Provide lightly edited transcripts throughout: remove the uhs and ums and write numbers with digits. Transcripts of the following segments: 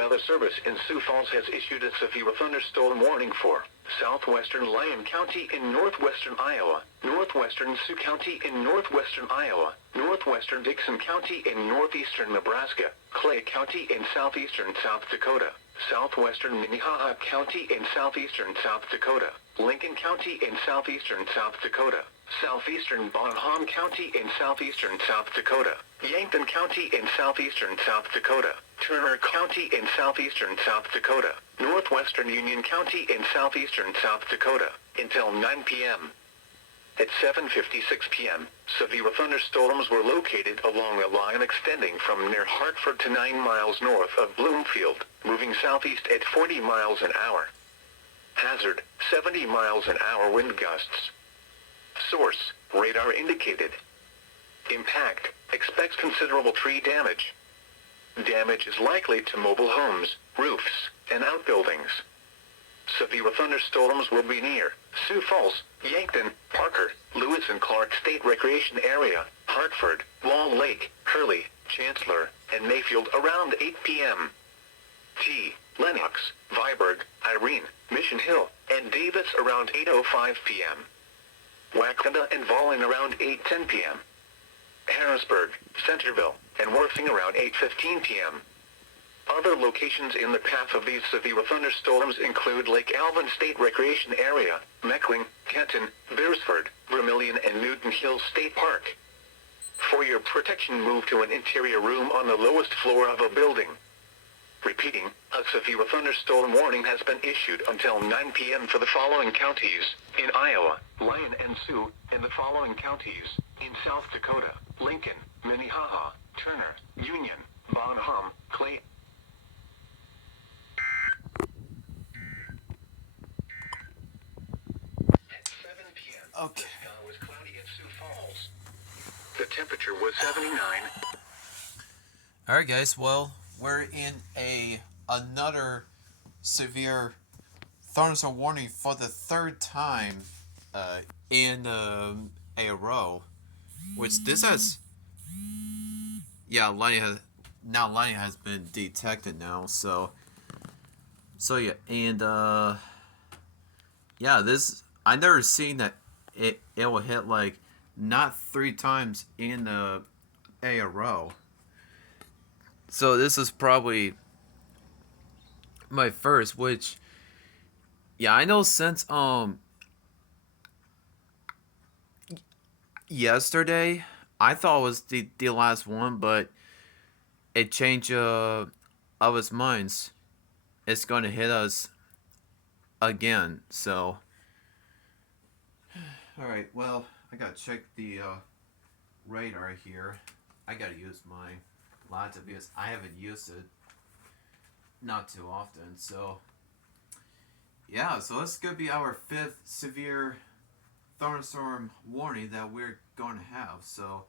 Weather Service in Sioux Falls has issued a severe thunderstorm warning for southwestern Lyon County in northwestern Iowa, northwestern Sioux County in northwestern Iowa, northwestern Dixon County in northeastern Nebraska, Clay County in southeastern South Dakota, southwestern Minnehaha County in southeastern South Dakota, Lincoln County in southeastern South Dakota, southeastern Bonham County in southeastern South Dakota, Yankton County in southeastern South Dakota, Turner County in southeastern South Dakota, northwestern Union County in southeastern South Dakota, until 9 p.m. At 7:56 p.m., severe thunderstorms were located along a line extending from near Hartford to 9 miles north of Bloomfield, moving southeast at 40 miles an hour. Hazard, 70 miles an hour wind gusts. Source, radar indicated. Impact, expects considerable tree damage. Damage is likely to mobile homes, roofs, and outbuildings. Severe thunderstorms will be near Sioux Falls, Yankton, Parker, Lewis and Clark State Recreation Area, Hartford, Wall Lake, Hurley, Chancellor, and Mayfield around 8 p.m. Lenox, Viborg, Irene, Mission Hill, and Davis around 8:05 p.m. Wakanda and Volin around 8:10 p.m. Harrisburg, Centerville, and Worthing around 8:15 p.m. Other locations in the path of these severe thunderstorms include Lake Alvin State Recreation Area, Meckling, Kenton, Beresford, Vermilion, and Newton Hills State Park. For your protection, move to an interior room on the lowest floor of a building. Repeating, a severe thunderstorm warning has been issued until 9 p.m. for the following counties in Iowa, Lyon and Sioux, and the following counties in South Dakota, Lincoln, Minnehaha, Turner, Union, Bonham, Clay. At 7 p.m., Okay. the sky was cloudy in Sioux Falls. The temperature was 79. Alright guys, well, we're in another severe thunderstorm warning for the third time in a row. Which this has, yeah, lightning has been detected now. So yeah, and yeah, this I never seen that it will hit like not 3 times in a row. So this is probably my first, which, yeah, I know since yesterday I thought it was the last one, but it changed of its minds. It's going to hit us again. So, all right. Well, I gotta check the radar here. I gotta use my laptop because I haven't used it not too often. So, yeah. So this could be our 5th severe thunderstorm warning that we're going to have. So,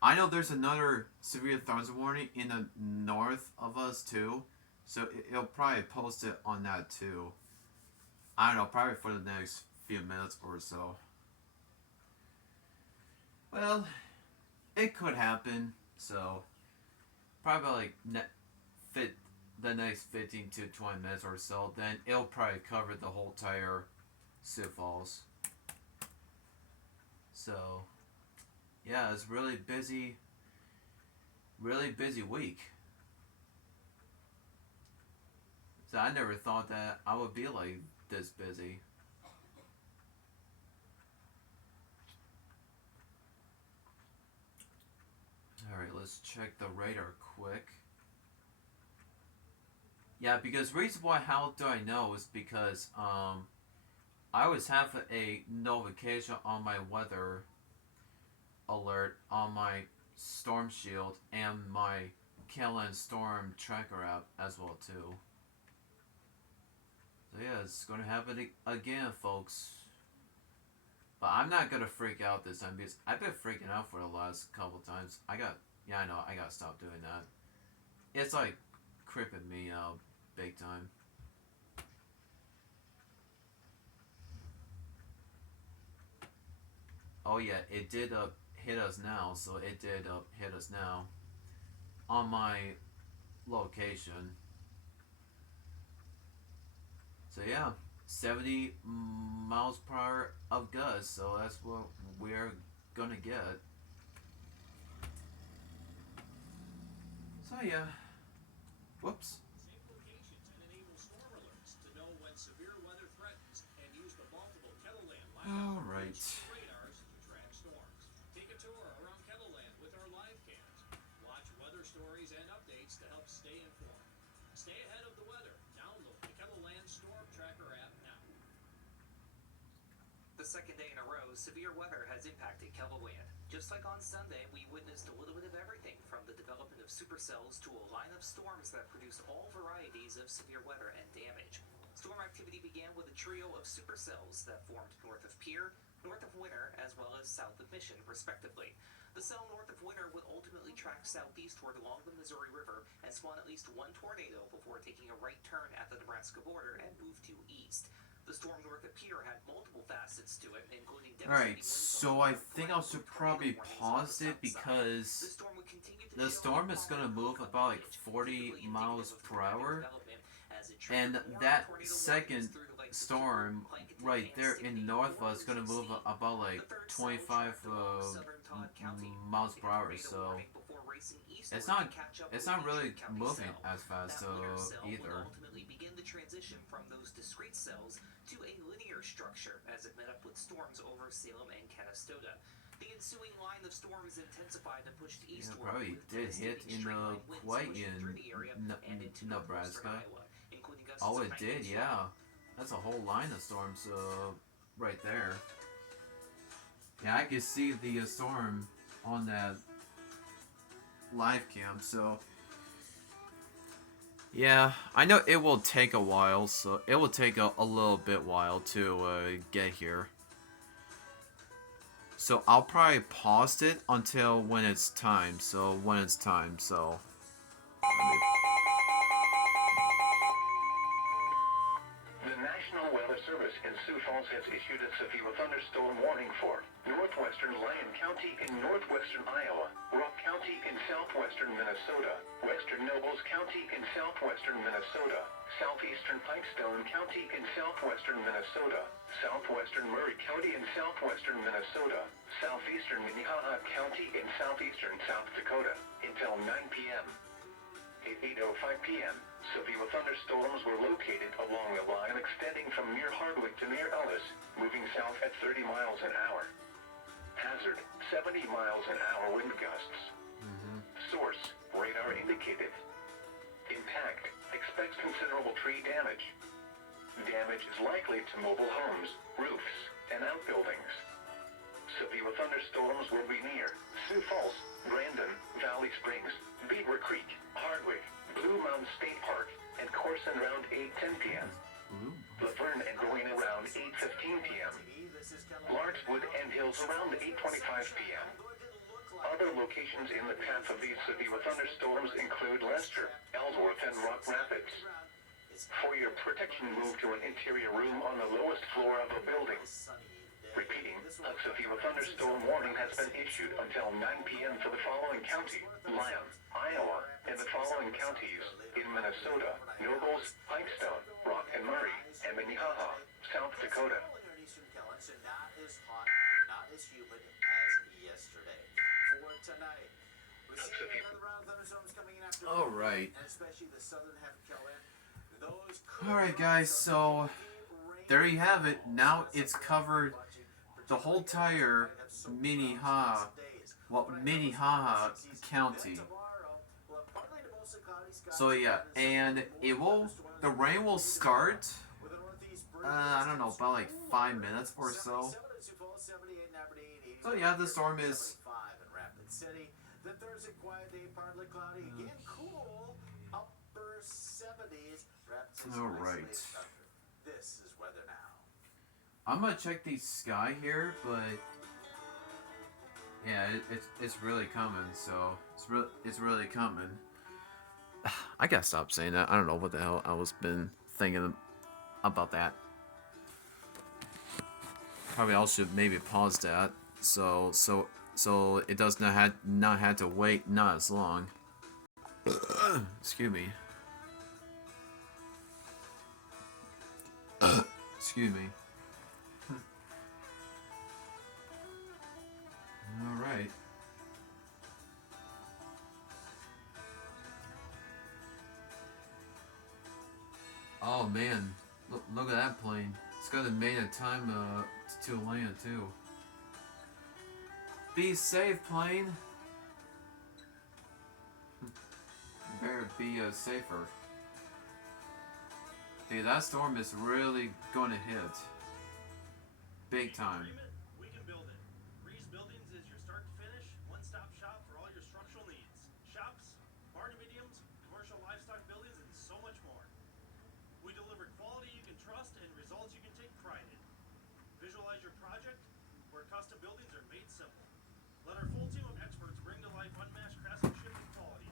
I know there's another severe thunderstorm warning in the north of us too. So it'll probably post it on that too. I don't know, probably for the next few minutes or so. Well, it could happen. So probably like the next 15 to 20 minutes or so. Then it'll probably cover the whole entire Sioux Falls. So yeah, it's really busy week. So I never thought that I would be like this busy. Alright, let's check the radar quick. Yeah, because reason why how do I know is because I always have a notification on my weather alert on my Storm Shield and my Caroline Storm Tracker app as well too. So yeah, it's going to happen again, folks. But I'm not going to freak out this time because I've been freaking out for the last couple times. I know, I got to stop doing that. It's like creeping me out big time. Oh yeah, it did hit us now, so it did hit us now on my location. So yeah, 70 miles per hour of gusts. So that's what we're gonna get. So yeah, whoops. Save locations and enable storm alerts to know when severe weather threatens and use the multiple Kettleland All lineup right. radars to track storms. Take a tour around Kettleland with our live cams. Watch weather stories and updates to help stay informed. Stay ahead of the weather. Download the Kettleland Storm Tracker app now. The second day in a row, severe weather has impacted Kettleland. Just like on Sunday, we witnessed a little bit of everything from the development of supercells to a line of storms that produced all varieties of severe weather and damage. Storm activity began with a trio of supercells that formed north of Pier, north of Winter, as well as south of Mission, respectively. The cell north of Winter would ultimately track southeastward along the Missouri River and spawn at least one tornado before taking a right turn at the Nebraska border and move due east. The storm north of Pier had multiple facets to it, including Alright, so I think I should probably pause it because the storm is going to move about like 40 miles per hour. And that second storm right there in north of us is going to move about like 25 miles per hour. So it's not really moving as fast either. Begin the transition from those discrete cells to a linear structure as it met up with storms over Salem and Canastota. The ensuing line of storms intensified and pushed eastward. Yeah, probably did hit in quite in Nebraska. Oh, it did, yeah. That's a whole line of storms right there. Yeah, I could see the storm on that live cam, so yeah, I know it will take a while, so it will take a little bit while to get here. So I'll probably pause it until when it's time. The National Weather Service in Sioux Falls has issued a severe thunderstorm warning for northwestern Lyon County in northwestern Iowa, Rock County in southwestern Minnesota, western Nobles County in southwestern Minnesota, southeastern Pipestone County in southwestern Minnesota, southwestern Murray County in southwestern Minnesota, southeastern Minnehaha County in southeastern South Dakota until 9 p.m. At 8:05 p.m., severe thunderstorms were located along the line extending from near Hardwick to near Ellis, moving south at 30 miles an hour. Hazard, 70 miles an hour wind gusts. Source, radar indicated. Impact, expects considerable tree damage. Damage is likely to mobile homes, roofs, and outbuildings. Severe thunderstorms will be near Sioux Falls, Brandon, Valley Springs, Beaver Creek, Hardwick, Blue Mountain State Park, and Corson around 8:10 p.m. Laverne and Green around 8:15 p.m. Larchwood and Hills around 8:25 p.m. Other locations in the path of these severe thunderstorms include Lester, Ellsworth, and Rock Rapids. For your protection, move to an interior room on the lowest floor of a building. Repeating, a severe thunderstorm warning has been issued until 9 p.m. for the following county: Lyon, Iowa, and the following counties in Minnesota: Nobles, Pipestone, Rock and Murray, and Minnehaha, South Dakota. Not as hot, not as humid as yesterday. For tonight, we're seeing another round of thunderstorms coming in after. All right. And especially the southern half of Carolina. Those All right, guys. So there you have it. Now it's covered the whole entire Minnehaha County. So yeah, and the rain will start. I don't know, about like 5 minutes or so. So yeah, the storm is. The Thursday quiet day, partly cloudy, again cool, upper 70s. All right. This is weather now. I'm gonna check the sky here, but yeah, it's really coming. So it's really coming. I gotta stop saying that. I don't know what the hell I was been thinking about that. Probably I should maybe pause that so it does not have to wait not as long. Excuse me. Excuse me. Alright. Oh man, look at that plane. It's gonna make a time to land too. Be safe, plane. Better be safer. Dude, that storm is really gonna hit. Big time. We can build it. Reese Buildings is your start to finish, one-stop shop for all your structural needs. Shops, barn-dominiums, commercial livestock buildings, and so much more. We deliver quality you can trust and results you can take pride in. Visualize your project, where custom buildings are made simple. Let our full team of experts bring to life unmatched craftsmanship and quality.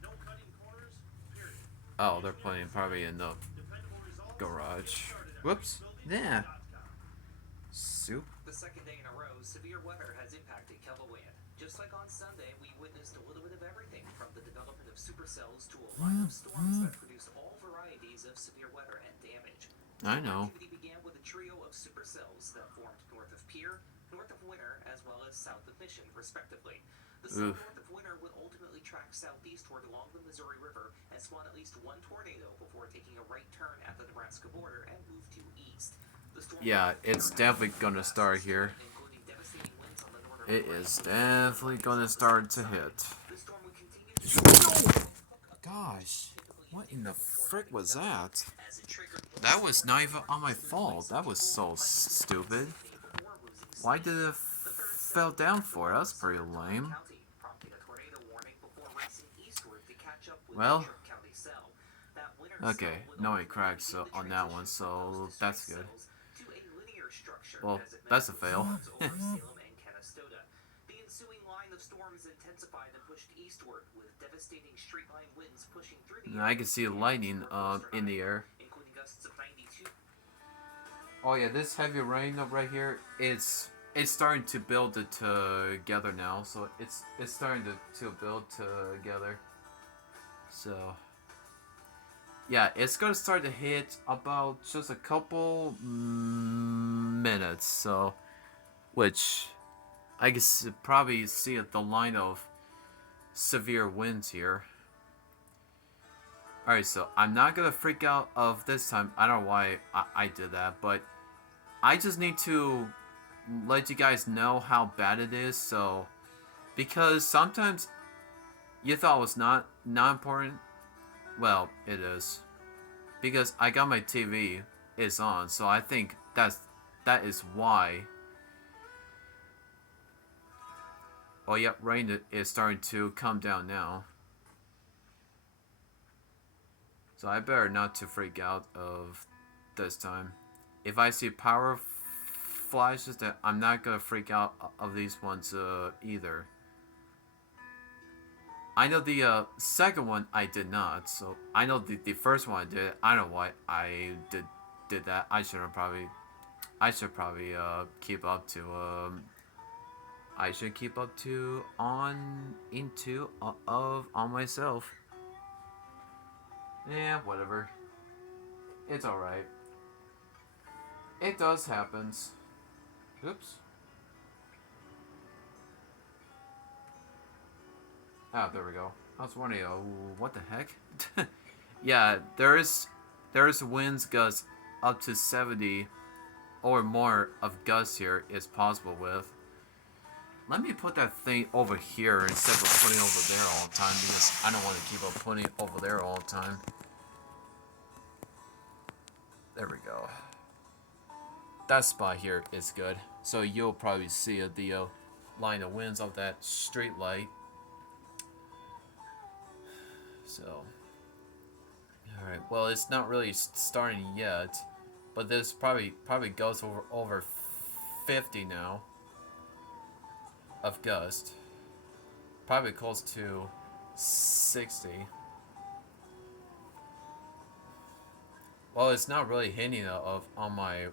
No cutting corners, period. Oh, they're playing probably in the Dependable results. garage. Whoops. Yeah. Soup. The second day in a row, severe weather has impacted Kettleland. Just like on Sunday, we witnessed a little bit of everything from the development of supercells to a line of storms that produced all varieties of severe weather and damage. I know. Activity began with a trio of supercells that formed north of Pier, north of Winter, as well as south of Mission, respectively. The cell north of Winter would ultimately track southeastward along the Missouri River and spawn at least one tornado before taking a right turn at the Nebraska border and move due east. Yeah, it's definitely gonna start here. It is definitely gonna start to hit. Gosh, what in the frick was that? That was not even on my fault. That was so stupid. Why did it fell down for? That's pretty lame. Well, okay, no it cracked so on that one, so that's good. Well, that's a fail. The ensuing line of storms intensified and pushed eastward with devastating straight-line winds pushing through the I can see lightning in the air. including gusts of 92. Oh yeah, this heavy rain up right here, it's starting to build it together now. So it's starting to build together. So yeah, it's gonna start to hit about just a couple minutes. So, which I guess probably see the line of severe winds here. Alright, so I'm not gonna freak out of this time. I don't know why I did that, but I just need to let you guys know how bad it is. So, because sometimes you thought it was not important. Well, it is. Because I got my TV is on, so I think that is why. Oh yeah, rain is starting to come down now. So I better not to freak out of this time. If I see power flashes, that I'm not gonna freak out of these ones either. I know the second one I did not, so I know the first one I did. I don't know why I did that. I should probably keep up to I should keep up to on myself. Yeah, whatever. It's alright. It does happens. Oops. Ah, there we go. I was wondering, what the heck? Yeah, there is winds gusts up to 70 or more of gusts here is possible with. Let me put that thing over here instead of putting it over there all the time, because I don't want to keep on putting it over there all the time. There we go. That spot here is good. So you'll probably see the line of winds of that street light. So, alright, well, it's not really starting yet, but this probably goes over 50 now of gust, probably close to 60. Well, it's not really hitting on my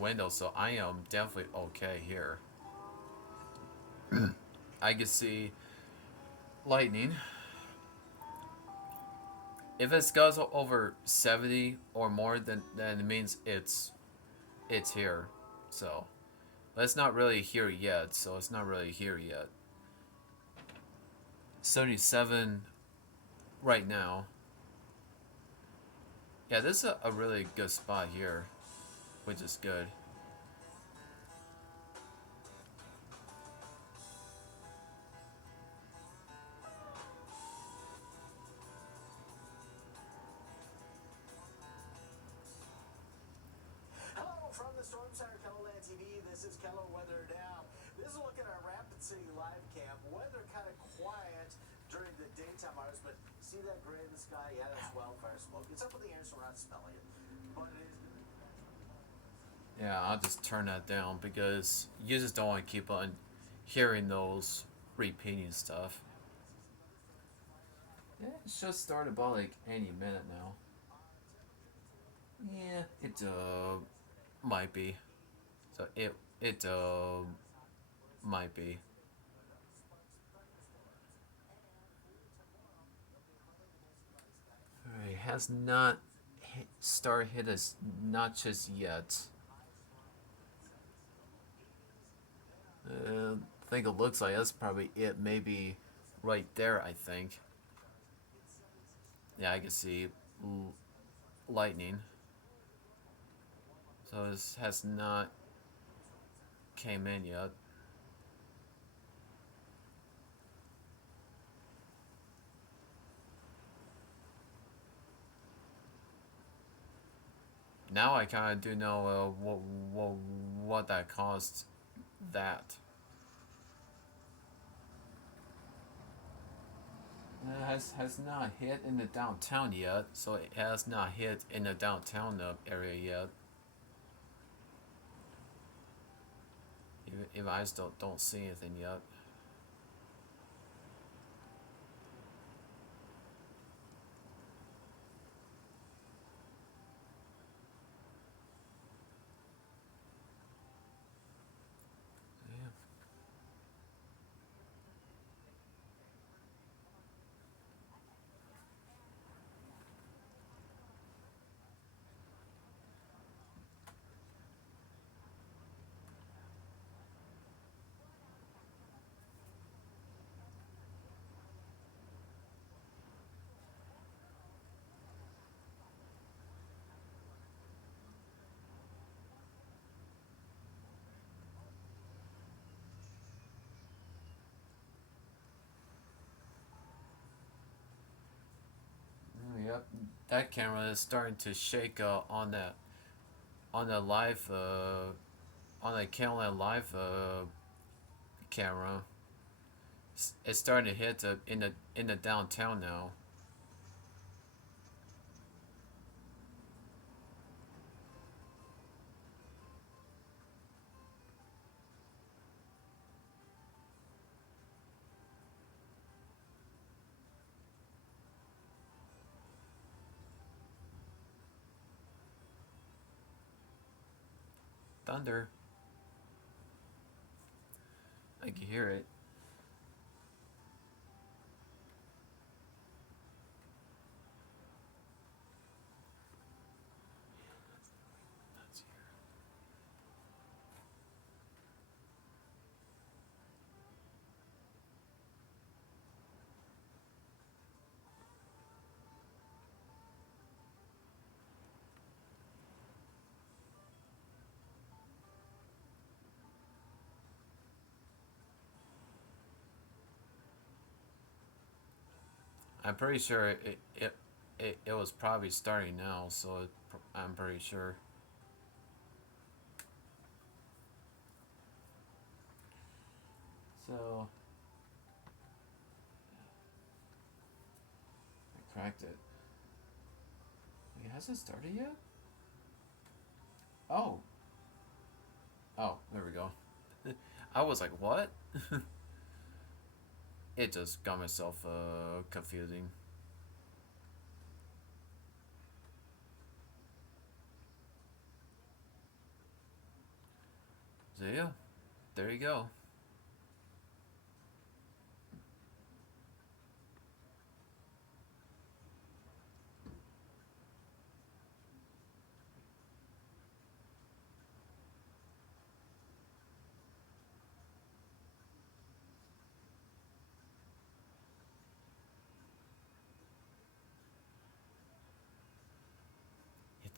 window, so I am definitely okay here. I can see lightning. If it goes over 70 or more, then it means it's here. So, but it's not really here yet. So it's not really here yet. 77 right now. Yeah, this is a really good spot here, which is good. Hello from the Storm Center, KELOLAND TV. This is Kelo Weather Now. This is a look at our Rapid City live cam. Weather kind of quiet during the daytime hours, but see that gray in the sky? Yeah, that's wildfire smoke. It's up in the air, so we're not smelling it. But it is. Yeah, I'll just turn that down because you just don't want to keep on hearing those repeating stuff. Yeah, it should start about like any minute now. Yeah, it might be. So it might be. Alright, has not hit us not just yet. I think it looks like that's probably it. Maybe right there. I think. Yeah, I can see lightning. So this has not came in yet. Now I kind of do know what that caused that. It has not hit in the downtown yet, so it has not hit in the downtown area yet. If I just don't see anything yet. Yep, that camera is starting to shake on the live on the KELOLAND live camera. It's starting to hit in the downtown now. Thunder. I can hear it. I'm pretty sure it was probably starting now, so I'm pretty sure. So I cracked it. Wait, has it started yet? Oh. Oh, there we go. I was like, what? It just got myself confusing. So yeah, there you go.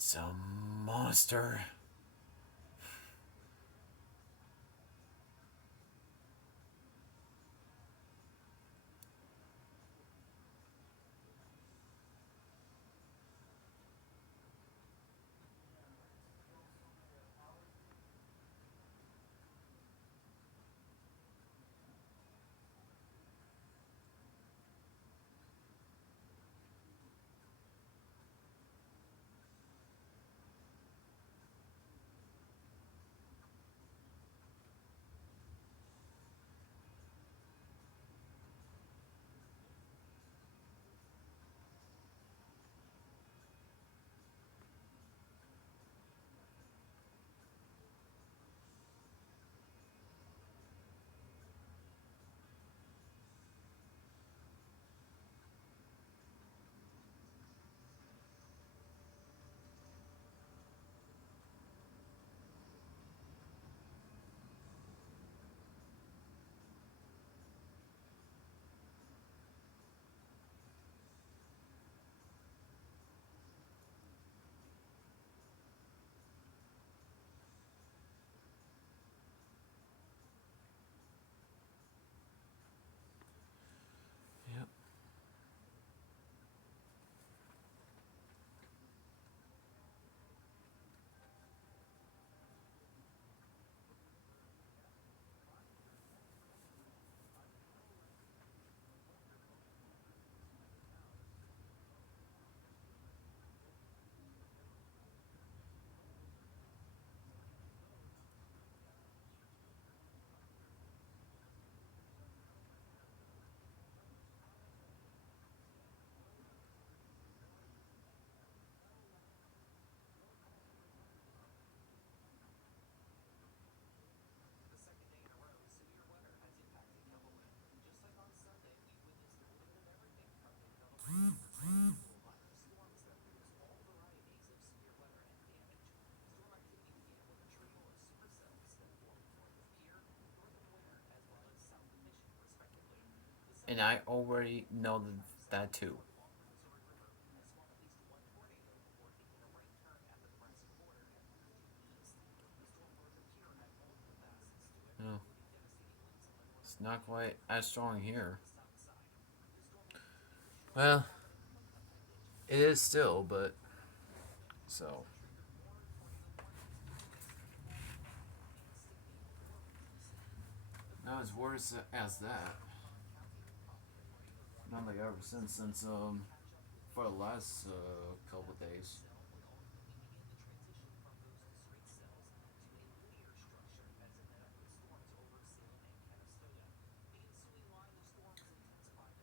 It's a monster. Yep. The second day in a row, severe weather has impacted Kettleland. Just like on Sunday, we witnessed a little bit of everything from the development of to a line of storms that produce all varieties of severe weather and damage. Storm activity began with a trio of supercells that formed north of Pierre, north of Winter, as well as south of Mission, respectively. The And second I day in a row, already know that too. along the Missouri River has spawned at least one tornado before taking a right turn at the Nebraska border and moved due east. The storm north of Pierre had multiple facets to it, No, including devastating winds on the it's northern not Platte quite as strong here. the south side. The storm will continue to show up Well, prominent appendage. it is still, but so. That triggered more tornado warnings in Wisconsin, Oklahoma, and Stickney before released. The Not as frequency of worse storms as across that. Lebanon County will prompt a tornado Not threat like ever since to catch up with for the major last storms. couple That weather days. cell would ultimately begin the transition from those discrete cells to a linear structure as it met up with storms over Salem and Canastota.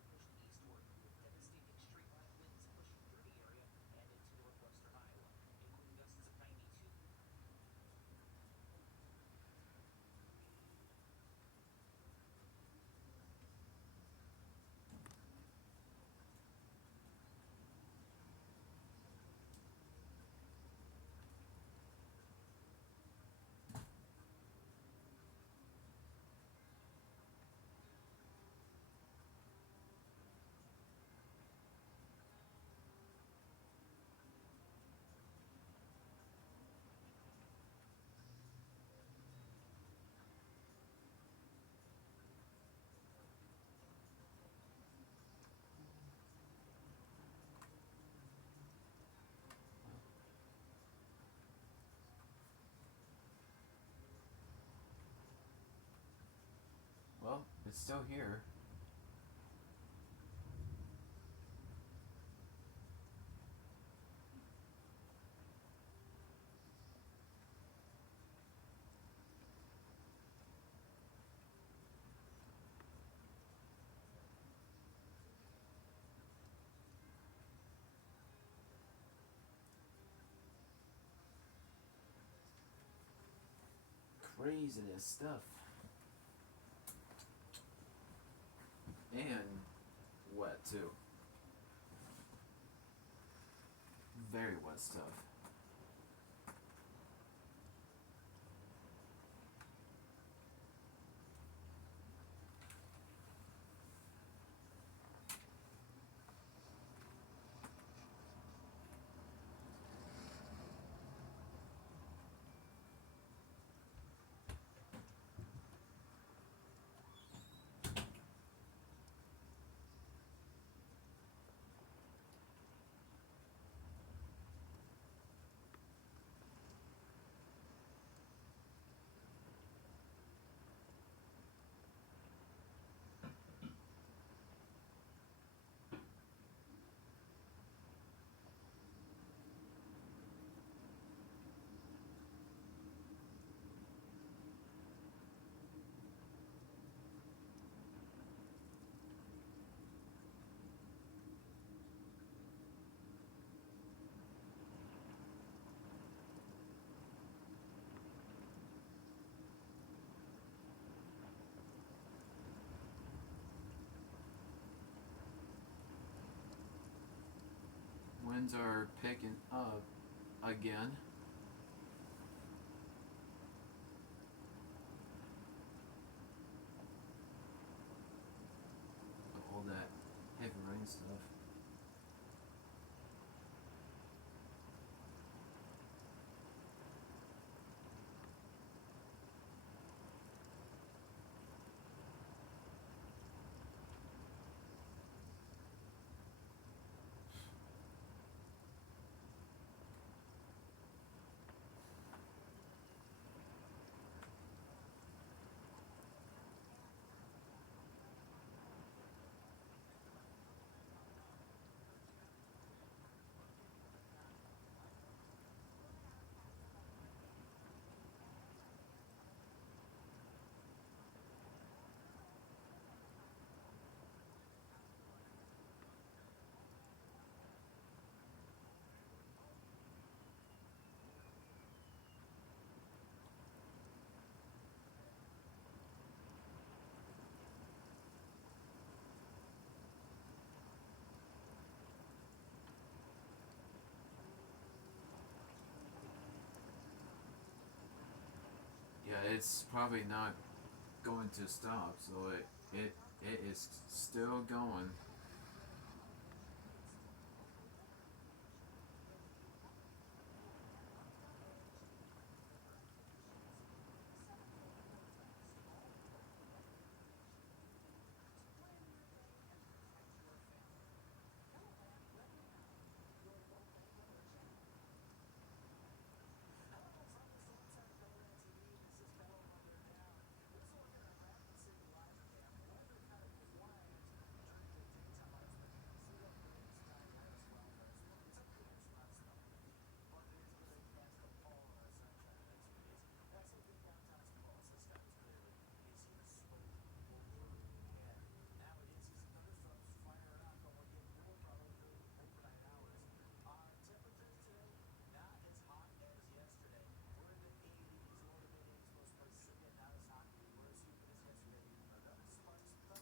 The ensuing line of storms intensified and pushed eastward, with devastating straight-line winds pushing through the area and into northwestern Iowa, including gusts of 92. Well, it's still here. Craziness stuff. And wet too. Very wet stuff. winds are picking up again. All that heavy rain stuff. Yeah, it's probably not going to stop, so it is still going.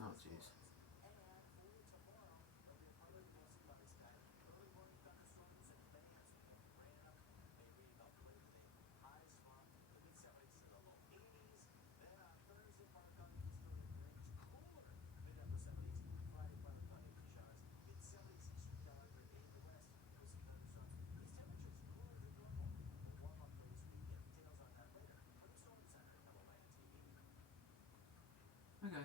Oh, jeez. Okay.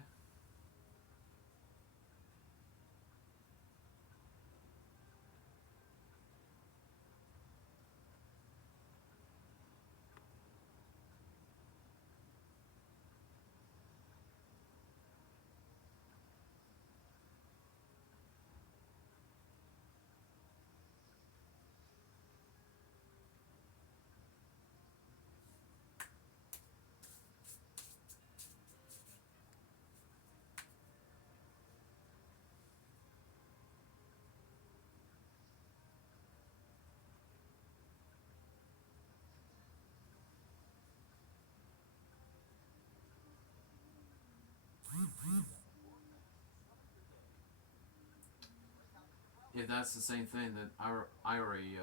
Yeah, that's the same thing that I already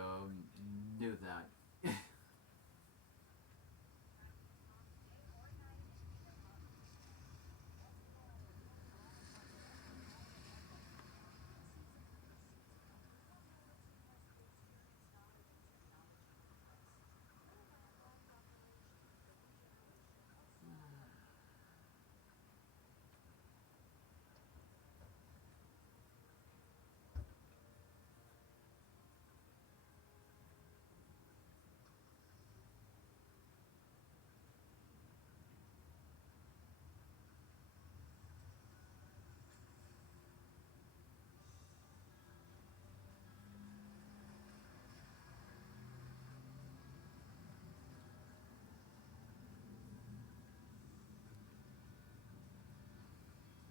knew that.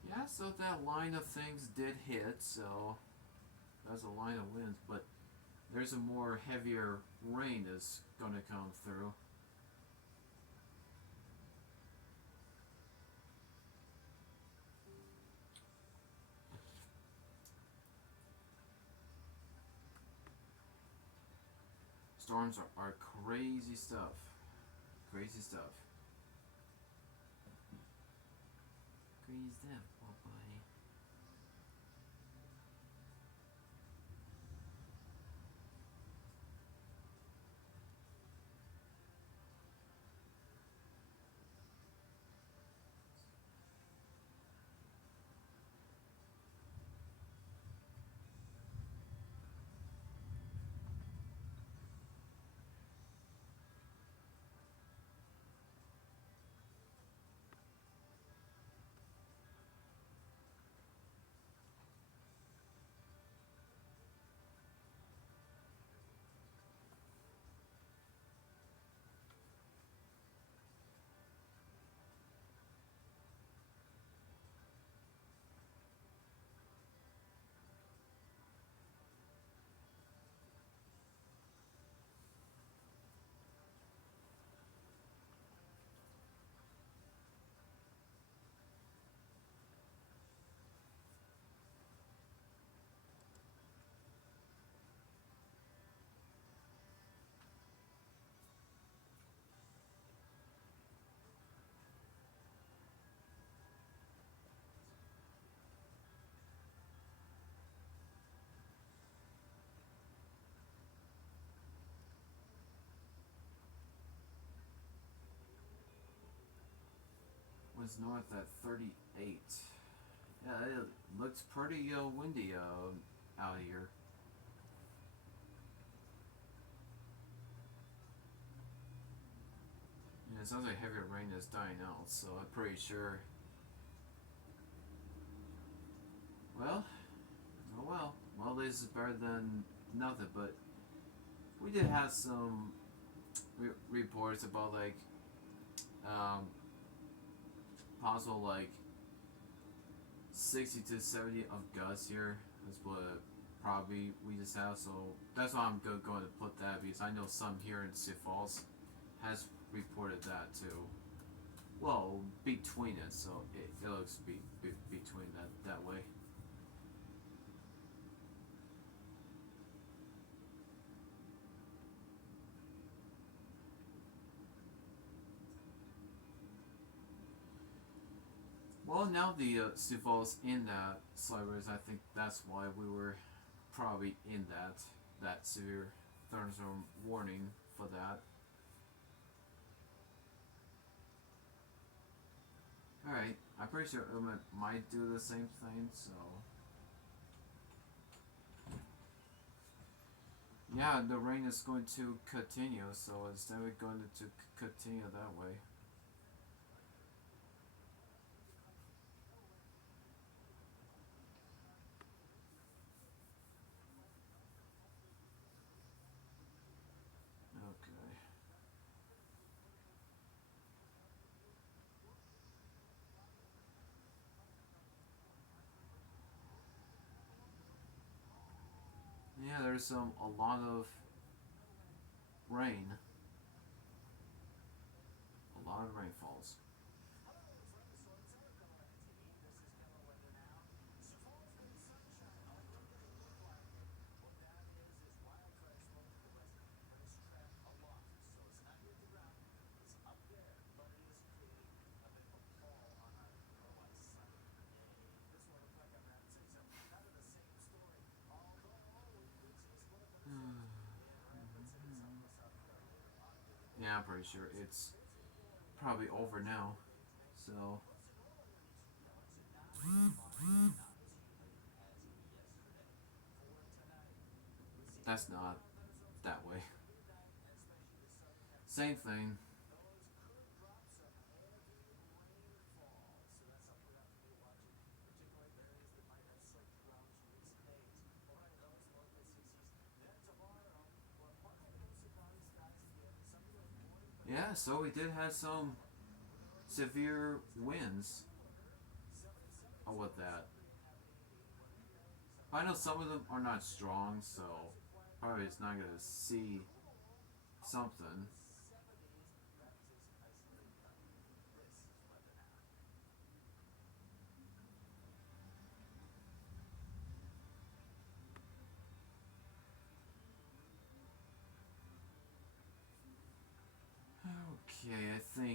Yeah, so that line of things did hit, so that's a line of winds, but there's a more heavier rain that's gonna come through. Storms are crazy stuff. Crazy stuff. Crazy stuff, oh buddy. Was north at 38. Yeah, it looks pretty windy out here. Yeah, it sounds like heavy rain is dying out, so I'm pretty sure. Well, oh well. Well, this is better than nothing, but we did have some reports about like possible like 60 to 70 of gusts here is what probably we just have, so that's why I'm going to put that, because I know some here in Sioux Falls has reported that too. Well, between it, so it looks between that way. Well, now the Sioux Falls in that cybers, I think that's why we were probably in that severe thunderstorm warning for that. Alright, I'm pretty sure Umet might do the same thing, so. Yeah, the rain is going to continue, so it's definitely going to continue that way. Okay. Yeah, there's a lot of rain. A lot of rainfalls. Yeah, I'm pretty sure it's probably over now. So that's not that way. Same thing. Yeah, so we did have some severe winds. Oh, with that. I know some of them are not strong, so probably it's not gonna see something.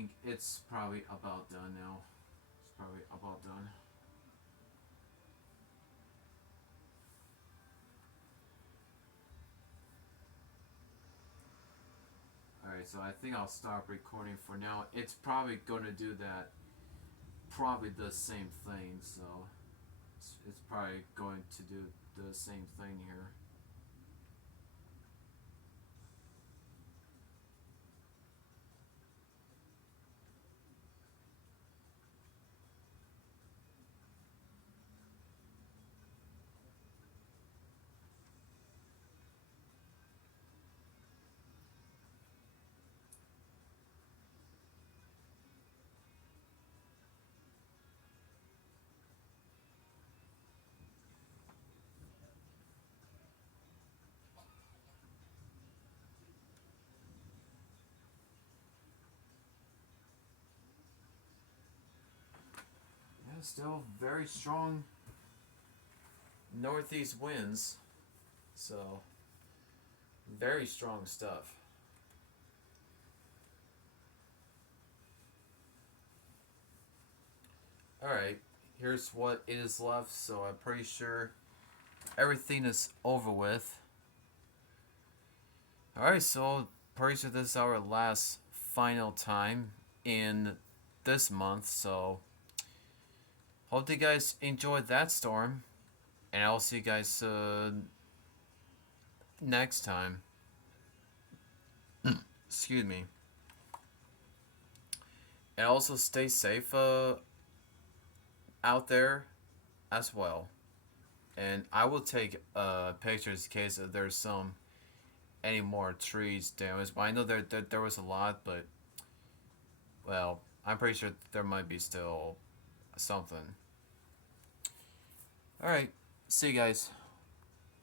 think it's probably about done now. It's probably about done. Alright, so I think I'll stop recording for now. It's probably going to do that, probably the same thing, so it's probably going to do the same thing here. Yeah, still very strong northeast winds, so very strong stuff. Alright, here's what is left, so I'm pretty sure everything is over with. Alright, so pretty sure this is our last final time in this month, so hope you guys enjoyed that storm, and I'll see you guys next time. Excuse me. And also stay safe out there as well. And I will take pictures in case there's any more trees damaged. But I know there was a lot, but well, I'm pretty sure there might be still something. Alright, see you guys.